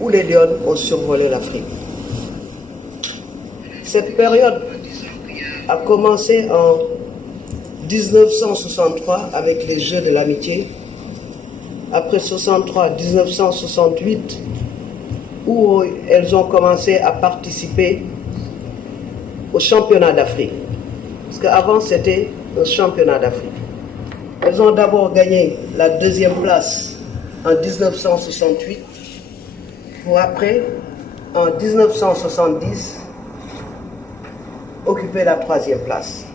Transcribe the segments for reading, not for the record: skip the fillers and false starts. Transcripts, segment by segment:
où les Lions ont survolé l'Afrique. Cette période a commencé en 1963 avec les Jeux de l'amitié, après 63, 1968, où elles ont commencé à participer au championnat d'Afrique. Parce qu'avant, c'était un championnat d'Afrique. Elles ont d'abord gagné la deuxième place en 1968, pour après, en 1970, occuper la troisième place.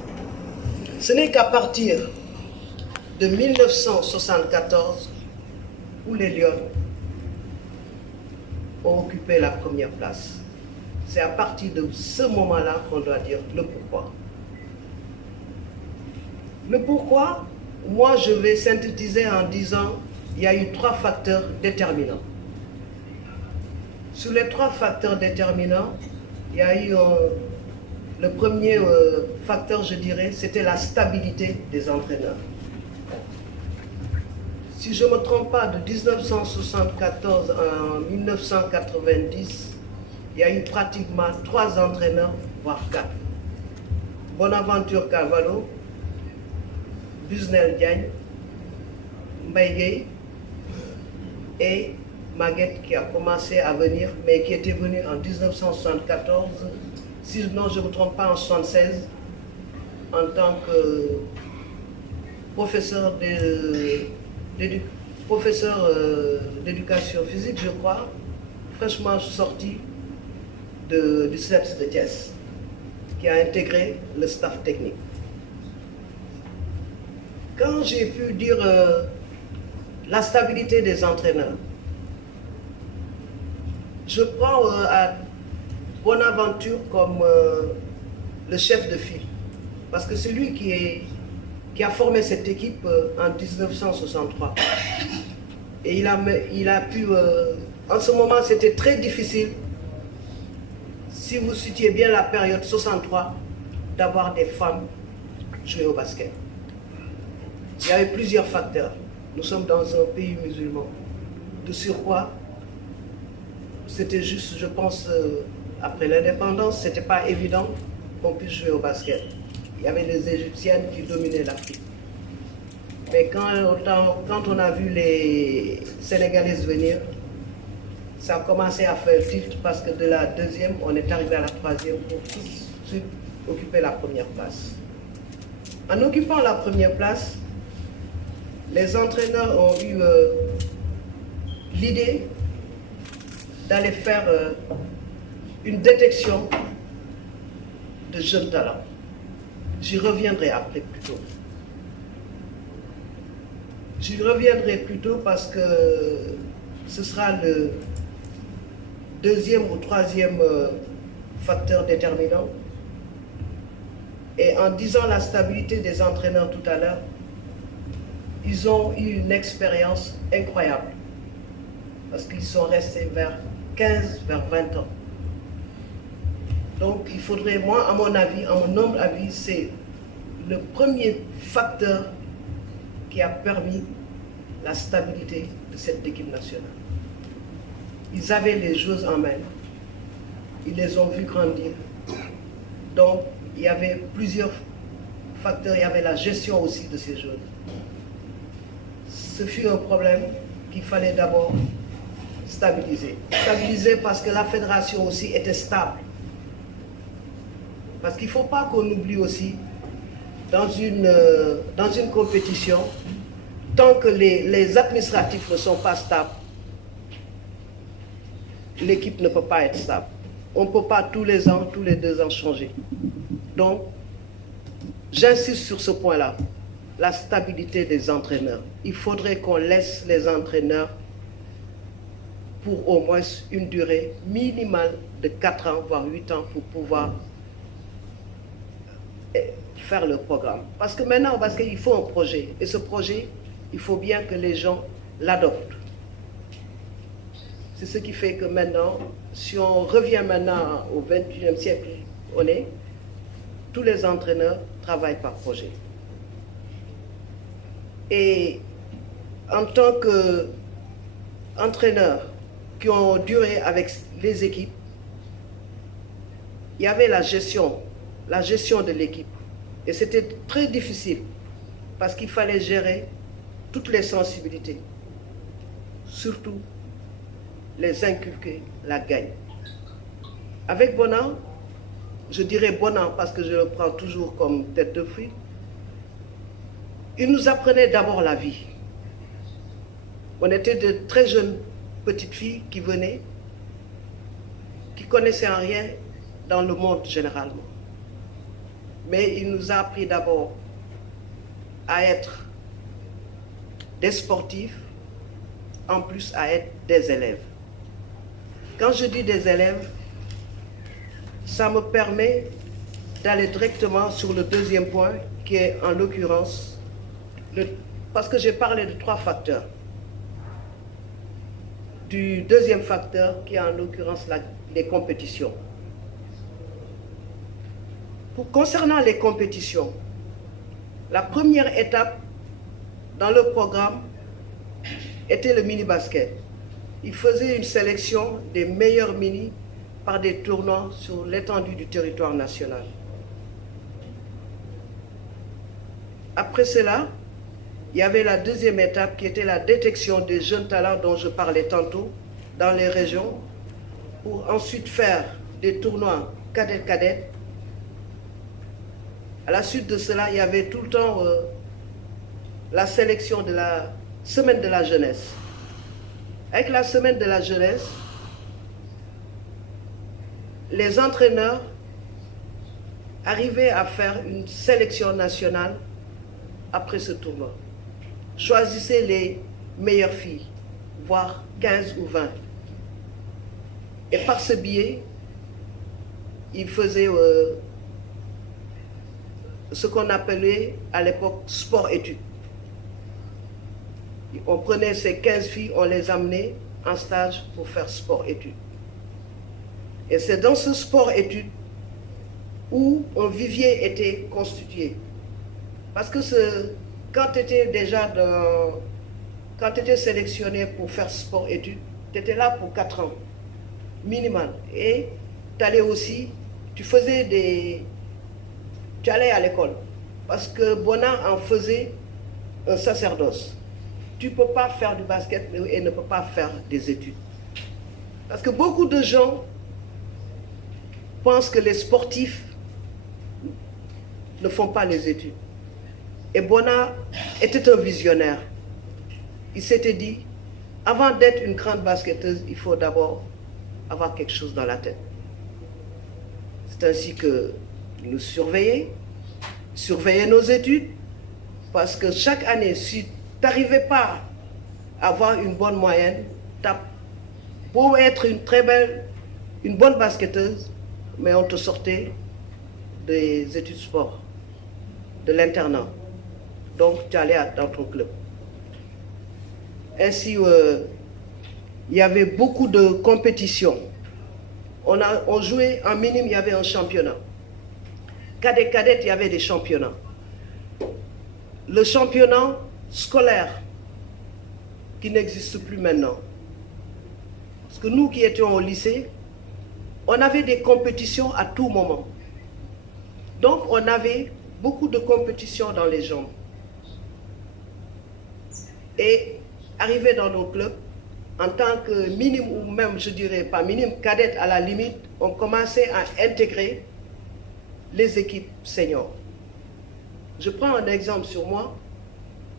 Ce n'est qu'à partir de 1974 où les Lions ont occupé la première place. C'est à partir de ce moment-là qu'on doit dire le pourquoi. Le pourquoi, moi je vais synthétiser en disant il y a eu 3 facteurs déterminants. Sur les 3 facteurs déterminants, il y a eu le premier facteur, je dirais, c'était la stabilité des entraîneurs. Si je ne me trompe pas, de 1974 à 1990, il y a eu pratiquement 3 entraîneurs, voire 4. Bonaventure Carvalho, Busnel Diagne, Mbaye Gueye et Maguette qui a commencé à venir, mais qui était venu en 1974, si non je ne me trompe pas, en 1976, en tant que professeur d'éducation physique, je crois, fraîchement sorti du CEPS de Thiès, qui a intégré le staff technique. Quand j'ai pu dire la stabilité des entraîneurs, je prends à Bonaventure comme le chef de file, parce que c'est lui qui a formé cette équipe en 1963. Et il a pu, en ce moment c'était très difficile, si vous situez bien la période 63, d'avoir des femmes jouer au basket. Il y avait plusieurs facteurs. Nous sommes dans un pays musulman. De surcroît, c'était juste, je pense, après l'indépendance, ce n'était pas évident qu'on puisse jouer au basket. Il y avait les Égyptiennes qui dominaient l'Afrique. Mais quand on a vu les Sénégalaises venir, ça a commencé à faire tilt parce que de la deuxième, on est arrivé à la troisième pour tout de suite occuper la première place. En occupant la première place, les entraîneurs ont eu l'idée d'aller faire une détection de jeunes talents. J'y reviendrai après plus tôt. J'y reviendrai plus tôt parce que ce sera le deuxième ou troisième facteur déterminant. Et en disant la stabilité des entraîneurs tout à l'heure, ils ont eu une expérience incroyable. Parce qu'ils sont restés vers 15, vers 20 ans. Donc il faudrait, moi, à mon avis, à mon humble avis, c'est le premier facteur qui a permis la stabilité de cette équipe nationale. Ils avaient les joueuses en main. Ils les ont vus grandir. Donc il y avait plusieurs facteurs. Il y avait la gestion aussi de ces joueuses. Ce fut un problème qu'il fallait d'abord stabiliser. Stabiliser parce que la fédération aussi était stable. Parce qu'il ne faut pas qu'on oublie aussi, dans une compétition, tant que les administratifs ne sont pas stables, l'équipe ne peut pas être stable. On ne peut pas tous les ans, tous les 2 ans changer. Donc, j'insiste sur ce point-là, la stabilité des entraîneurs. Il faudrait qu'on laisse les entraîneurs pour au moins une durée minimale de 4 ans, voire 8 ans, pour pouvoir faire le programme. Parce que maintenant, parce qu'il faut un projet. Et ce projet, il faut bien que les gens l'adoptent. C'est ce qui fait que maintenant, si on revient maintenant au XXIe siècle, tous les entraîneurs travaillent par projet. Et en tant qu'entraîneur, qui ont duré avec les équipes, il y avait la gestion de l'équipe. Et c'était très difficile parce qu'il fallait gérer toutes les sensibilités, surtout les inculquer la gagne. Avec Bonan, je dirais Bonan parce que je le prends toujours comme tête de file, il nous apprenait d'abord la vie. On était de très jeunes petites filles qui venaient, qui connaissaient rien dans le monde généralement. Mais il nous a appris d'abord à être des sportifs, en plus à être des élèves. Quand je dis des élèves, ça me permet d'aller directement sur le deuxième point, qui est en l'occurrence, parce que j'ai parlé de 3 facteurs. Du deuxième facteur, qui est en l'occurrence les compétitions. Concernant les compétitions, la première étape dans le programme était le mini-basket. Il faisait une sélection des meilleurs mini par des tournois sur l'étendue du territoire national. Après cela, il y avait la deuxième étape qui était la détection des jeunes talents dont je parlais tantôt dans les régions, pour ensuite faire des tournois cadets-cadets. À la suite de cela, il y avait tout le temps la sélection de la semaine de la jeunesse. Avec la semaine de la jeunesse, les entraîneurs arrivaient à faire une sélection nationale après ce tournoi. Choisissez les meilleures filles, voire 15 ou 20. Et par ce biais, ils faisaient ce qu'on appelait à l'époque sport-études. On prenait ces 15 filles, on les amenait en stage pour faire sport-études. Et c'est dans ce sport-études où un vivier était constitué. Parce que quand tu étais sélectionné pour faire sport-études, tu étais là pour 4 ans, minimal. Et tu allais aussi, tu allais à l'école. Parce que Bonan en faisait un sacerdoce. Tu ne peux pas faire du basket et ne peux pas faire des études. Parce que beaucoup de gens pensent que les sportifs ne font pas les études. Et Bonan était un visionnaire. Il s'était dit, avant d'être une grande basketteuse, il faut d'abord avoir quelque chose dans la tête. C'est ainsi que nous surveillait nos études, parce que chaque année, si tu n'arrivais pas à avoir une bonne moyenne, tu as beau être une bonne basketteuse, mais on te sortait des études sport, de l'internat. Donc tu allais dans ton club. Ainsi, il y avait beaucoup de compétitions. On jouait en minime, il y avait un championnat. Cadet, il y avait des championnats. Le championnat scolaire, qui n'existe plus maintenant. Parce que nous qui étions au lycée, on avait des compétitions à tout moment. Donc on avait beaucoup de compétitions dans les jambes. Et arrivé dans nos clubs, en tant que minime, ou même je dirais pas minime, cadette à la limite, on commençait à intégrer les équipes seniors. Je prends un exemple sur moi.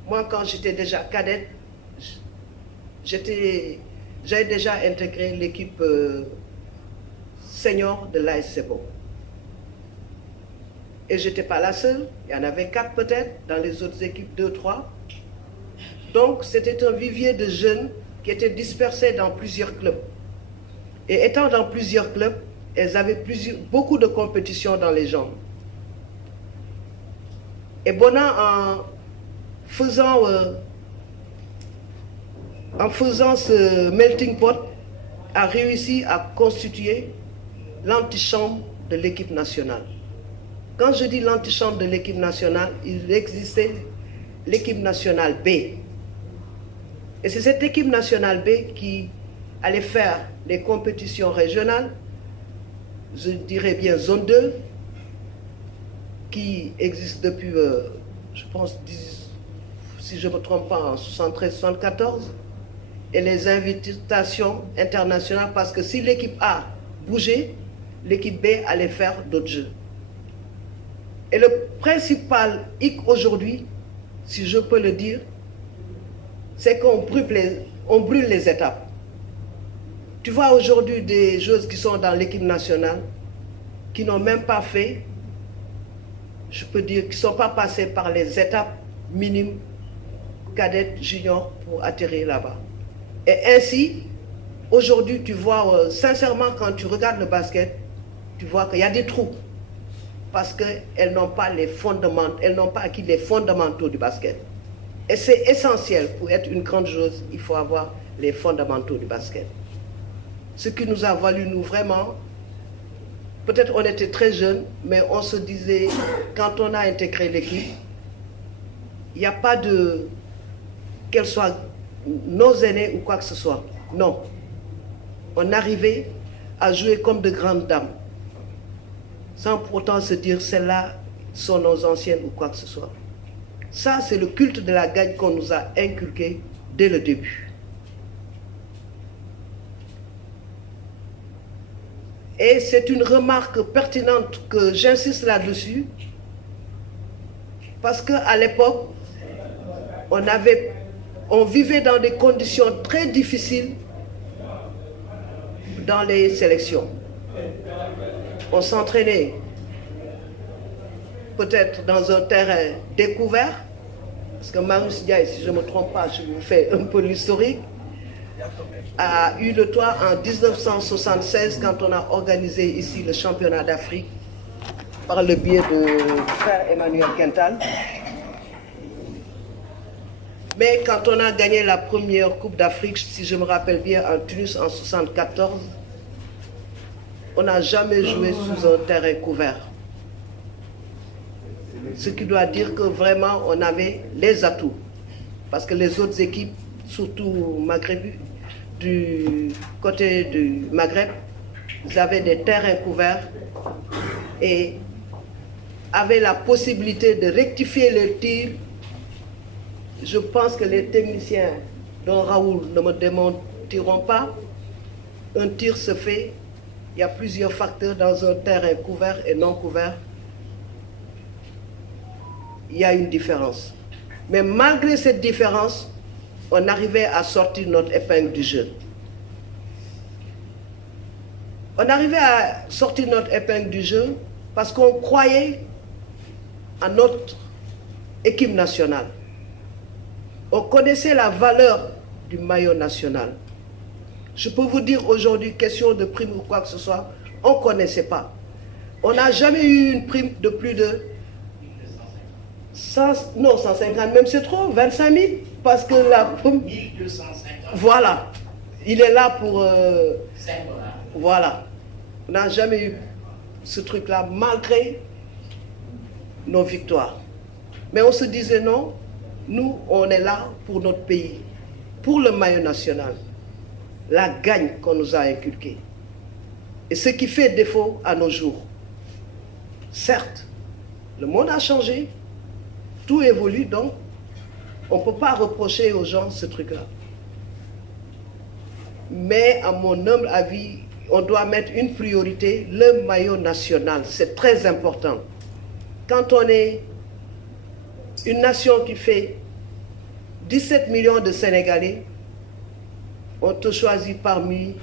Moi, quand j'étais déjà cadette, j'avais déjà intégré l'équipe senior de l'AS Sebo. Et je n'étais pas la seule, il y en avait 4 peut-être, dans les autres équipes 2, 3. Donc c'était un vivier de jeunes qui étaient dispersés dans plusieurs clubs. Et étant dans plusieurs clubs, elles avaient beaucoup de compétitions dans les jambes. Et Bonan, en faisant ce melting pot, a réussi à constituer l'antichambre de l'équipe nationale. Quand je dis l'antichambre de l'équipe nationale, il existait l'équipe nationale B. Et c'est cette équipe nationale B qui aller faire les compétitions régionales, je dirais bien zone 2, qui existe depuis, je pense, si je ne me trompe pas, en 73-74, et les invitations internationales, parce que si l'équipe A bougeait, l'équipe B allait faire d'autres jeux. Et le principal hic aujourd'hui, si je peux le dire, c'est qu'on brûle les étapes. Tu vois aujourd'hui des joueuses qui sont dans l'équipe nationale, qui n'ont même pas fait, je peux dire, qui ne sont pas passés par les étapes minimes, cadettes, juniors, pour atterrir là-bas. Et ainsi, aujourd'hui, tu vois, sincèrement, quand tu regardes le basket, tu vois qu'il y a des trous. Parce qu'elles n'ont pas les fondements, elles n'ont pas acquis les fondamentaux du basket. Et c'est essentiel, pour être une grande joueuse, il faut avoir les fondamentaux du basket. Ce qui nous a valu, nous, vraiment, peut-être on était très jeunes, mais on se disait, quand on a intégré l'équipe, il n'y a pas de, qu'elles soient nos aînés ou quoi que ce soit. Non. On arrivait à jouer comme de grandes dames, sans pourtant se dire, celles-là sont nos anciennes ou quoi que ce soit. Ça, c'est le culte de la gagne qu'on nous a inculqué dès le début. Et c'est une remarque pertinente que j'insiste là-dessus, parce qu'à l'époque, on vivait dans des conditions très difficiles dans les sélections. On s'entraînait peut-être dans un terrain découvert, parce que Marius Ndiaye, si je ne me trompe pas, je vous fais un peu l'historique, a eu le toit en 1976 quand on a organisé ici le championnat d'Afrique par le biais de frère Emmanuel Quintal. Mais quand on a gagné la première Coupe d'Afrique, si je me rappelle bien, en Tunis en 1974, on n'a jamais joué sous un terrain couvert. Ce qui doit dire que vraiment on avait les atouts. Parce que les autres équipes, surtout Maghreb, du côté du Maghreb, ils avaient des terrains couverts et avaient la possibilité de rectifier les tirs. Je pense que les techniciens, dont Raoul ne me démentiront pas, un tir se fait, il y a plusieurs facteurs dans un terrain couvert et non couvert. Il y a une différence. Mais malgré cette différence, on arrivait à sortir notre épingle du jeu. On arrivait à sortir notre épingle du jeu parce qu'on croyait à notre équipe nationale. On connaissait la valeur du maillot national. Je peux vous dire aujourd'hui, question de prime ou quoi que ce soit, on ne connaissait pas. On n'a jamais eu une prime de plus de 150, même c'est trop, 25 000, parce que la prime... 1250. Voilà, il est là pour... voilà, on n'a jamais eu ce truc-là, malgré nos victoires. Mais on se disait non, nous, on est là pour notre pays, pour le maillot national, la gagne qu'on nous a inculquée. Et ce qui fait défaut à nos jours. Certes, le monde a changé, tout évolue, donc on ne peut pas reprocher aux gens ce truc-là. Mais à mon humble avis, on doit mettre une priorité, le maillot national, c'est très important. Quand on est une nation qui fait 17 millions de Sénégalais, on te choisit parmi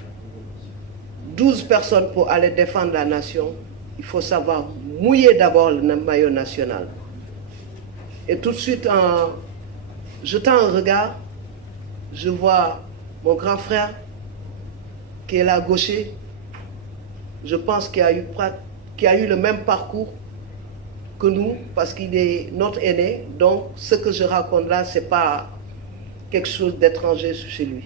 12 personnes pour aller défendre la nation. Il faut savoir mouiller d'abord le maillot national. Et tout de suite, en jetant un regard, je vois mon grand frère qui est là gaucher. Je pense qu'il a eu le même parcours que nous, parce qu'il est notre aîné. Donc, ce que je raconte là, ce n'est pas quelque chose d'étranger chez lui.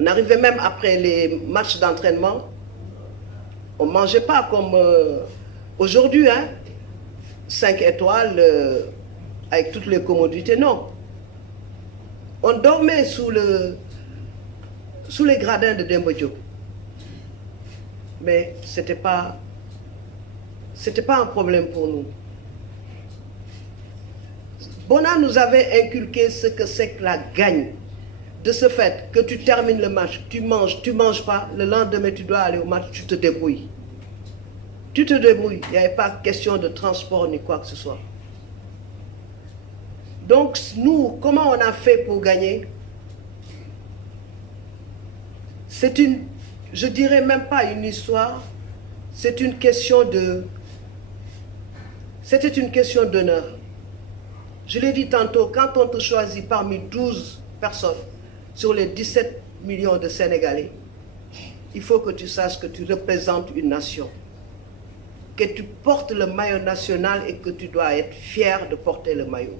On arrivait même après les matchs d'entraînement, on ne mangeait pas comme aujourd'hui, hein, 5 étoiles avec toutes les commodités, non. On dormait sous sous les gradins de Demba Diop. Mais c'était pas un problème pour nous. Bona nous avait inculqué ce que c'est que la gagne. De ce fait que tu termines le match, tu manges pas, le lendemain tu dois aller au match, tu te débrouilles. Tu te débrouilles, il n'y avait pas question de transport ni quoi que ce soit. Donc nous, comment on a fait pour gagner? C'est une, je dirais même pas une histoire, c'est une question de, c'était une question d'honneur. Je l'ai dit tantôt, quand on te choisit parmi 12 personnes sur les 17 millions de Sénégalais, il faut que tu saches que tu représentes une nation, que tu portes le maillot national et que tu dois être fier de porter le maillot.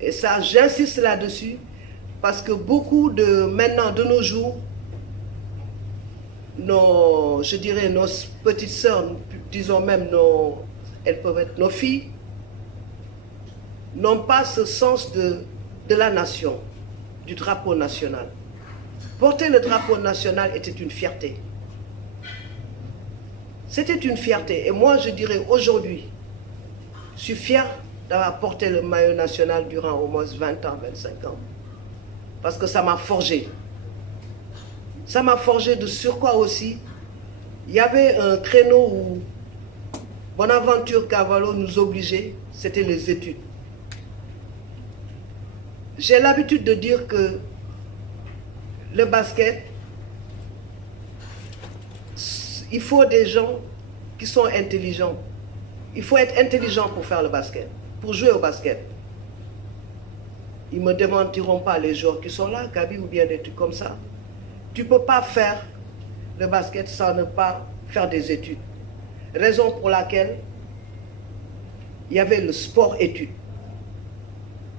Et ça, j'insiste là-dessus, parce que beaucoup maintenant, de nos jours, je dirais nos petites sœurs, disons même elles peuvent être nos filles, n'ont pas ce sens de la nation, du drapeau national. Porter le drapeau national était une fierté. C'était une fierté. Et moi, je dirais aujourd'hui, je suis fier d'avoir porté le maillot national durant au moins 20 ans, 25 ans. Parce que ça m'a forgé. Ça m'a forgé de surcroît aussi. Il y avait un créneau où Bonaventure Cavallo nous obligeait, c'était les études. J'ai l'habitude de dire que le basket, il faut des gens qui sont intelligents. Il faut être intelligent pour faire le basket, pour jouer au basket. Ils ne me démentiront pas, les joueurs qui sont là, Gabi ou bien des trucs comme ça. Tu ne peux pas faire le basket sans ne pas faire des études. Raison pour laquelle il y avait le sport-études.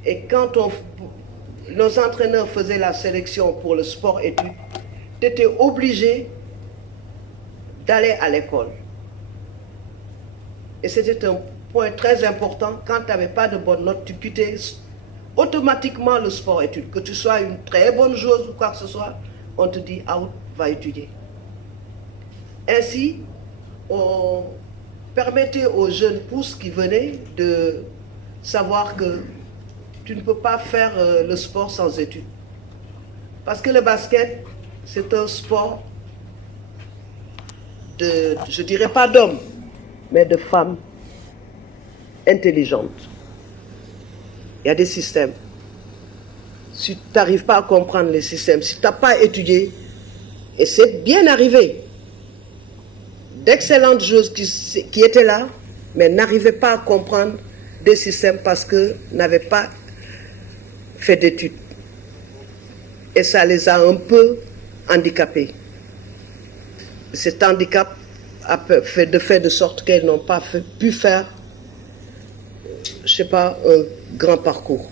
Et quand nos entraîneurs faisaient la sélection pour le sport-études, tu étais obligé d'aller à l'école. Et c'était un point très important. Quand tu n'avais pas de bonnes notes, tu quittais automatiquement le sport-études. Que tu sois une très bonne joueuse ou quoi que ce soit, on te dit out, va étudier. Ainsi, on permettait aux jeunes pousses qui venaient de savoir que tu ne peux pas faire le sport sans études. Parce que le basket, c'est un sport de, je ne dirais pas d'hommes, mais de femmes intelligentes. Il y a des systèmes. Si tu n'arrives pas à comprendre les systèmes, si tu n'as pas étudié, et c'est bien arrivé, d'excellentes joueuses qui étaient là, mais n'arrivaient pas à comprendre des systèmes parce que n'avaient pas fait d'études. Et ça les a un peu handicapés. Cet handicap a fait de sorte qu'elles n'ont pas pu faire, je ne sais pas, un grand parcours.